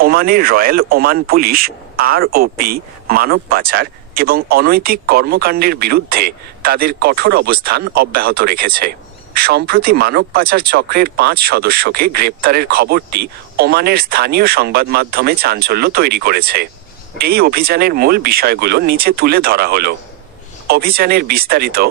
ওমানের royal Oman police ROP মানব পাচার এবং অনৈতিক কর্মকাণ্ডের বিরুদ্ধে তাদের কঠোর অবস্থান অব্যাহত রেখেছে। সম্প্রতি মানব পাচার চক্রের 5 সদস্যকে গ্রেপ্তারের খবরটি ওমানের স্থানীয় সংবাদ মাধ্যমে চাঞ্চল্য তৈরি করেছে। এই অভিযানের মূল বিষয়গুলো নিচে তুলে ধরা হলো। অভিযানের বিস্তারিত।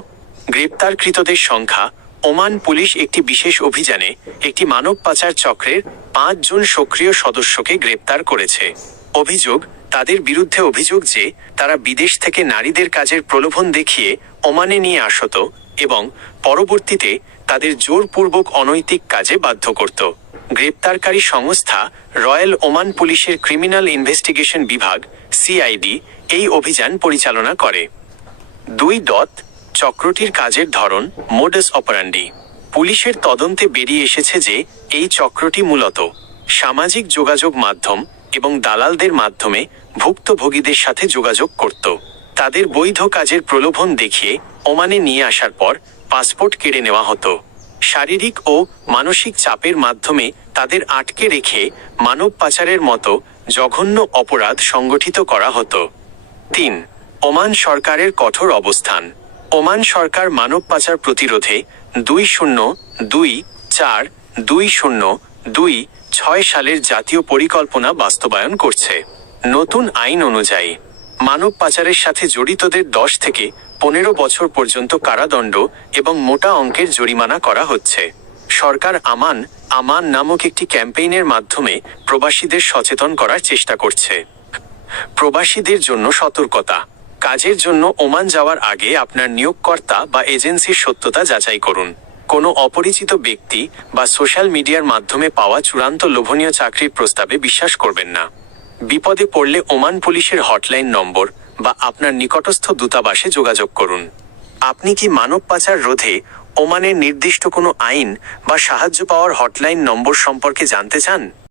গ্রেপ্তারকৃতদের সংখ্যা। ওমান পুলিশ একটি বিশেষ অভিযানে একটি মানব পাচার চক্রের 5 জন সক্রিয় সদস্যকে গ্রেপ্তার করেছে। অভিযোগ, তাদের বিরুদ্ধে অভিযোগ যে তারা বিদেশ থেকে নারীদের কাজের প্রলোভন দেখিয়ে ওমানে নিয়ে আসত এবং পরবর্তীতে তাদের জোরপূর্বক অনৈতিক কাজে বাধ্য করত। গ্রেপ্তারকারী সংস্থা রয়্যাল ওমান পুলিশের ক্রিমিনাল ইনভেস্টিগেশন বিভাগ CID এই অভিযান পরিচালনা করে। 2. চক্রটির কাজের ধরন, মোডাস অপারান্ডি। পুলিশের তদন্তে বেরিয়ে এসেছে যে এই চক্রটি মূলত সামাজিক যোগাযোগ মাধ্যম এবং দালালদের মাধ্যমে ভুক্তভোগীদের সাথে যোগাযোগ করত। তাদের বৈধ কাজের প্রলোভন দেখিয়ে ওমানে নিয়ে আসার পর পাসপোর্ট কেড়ে নেওয়া হতো। শারীরিক ও মানসিক চাপের মাধ্যমে তাদের আটকে রেখে মানব পাচারের মতো জঘন্য অপরাধ সংগঠিত করা হতো। 3. ওমান সরকারের কঠোর অবস্থান। ওমান সরকার মানব পাচার প্রতিরোধে 2024-2026 সালের জাতীয় পরিকল্পনা বাস্তবায়ন করছে। নতুন আইন অনুযায়ী মানব পাচারের সাথে জড়িতদের 10 থেকে 15 বছর পর্যন্ত কারাদণ্ড এবং মোটা অঙ্কের জরিমানা করা হচ্ছে। সরকার আমান নামক একটি ক্যাম্পেইনের মাধ্যমে প্রবাসীদের সচেতন করার চেষ্টা করছে। প্রবাসীদের জন্য সতর্কতা। কাজের জন্য ওমান যাওয়ার আগে আপনার নিয়োগকর্তা বা এজেন্সির সত্যতা যাচাই করুন। কোনো অপরিচিত ব্যক্তি বা সোশ্যাল মিডিয়ার মাধ্যমে পাওয়া চূড়ান্ত লোভনীয় চাকরির প্রস্তাবে বিশ্বাস করবেন না। বিপদে পড়লে ওমান পুলিশের হটলাইন নম্বর বা আপনার নিকটস্থ দূতাবাসে যোগাযোগ করুন। আপনি কি মানব পাচার রোধে ওমানের নির্দিষ্ট কোনো আইন বা সাহায্য পাওয়ার হটলাইন নম্বর সম্পর্কে জানতে চান?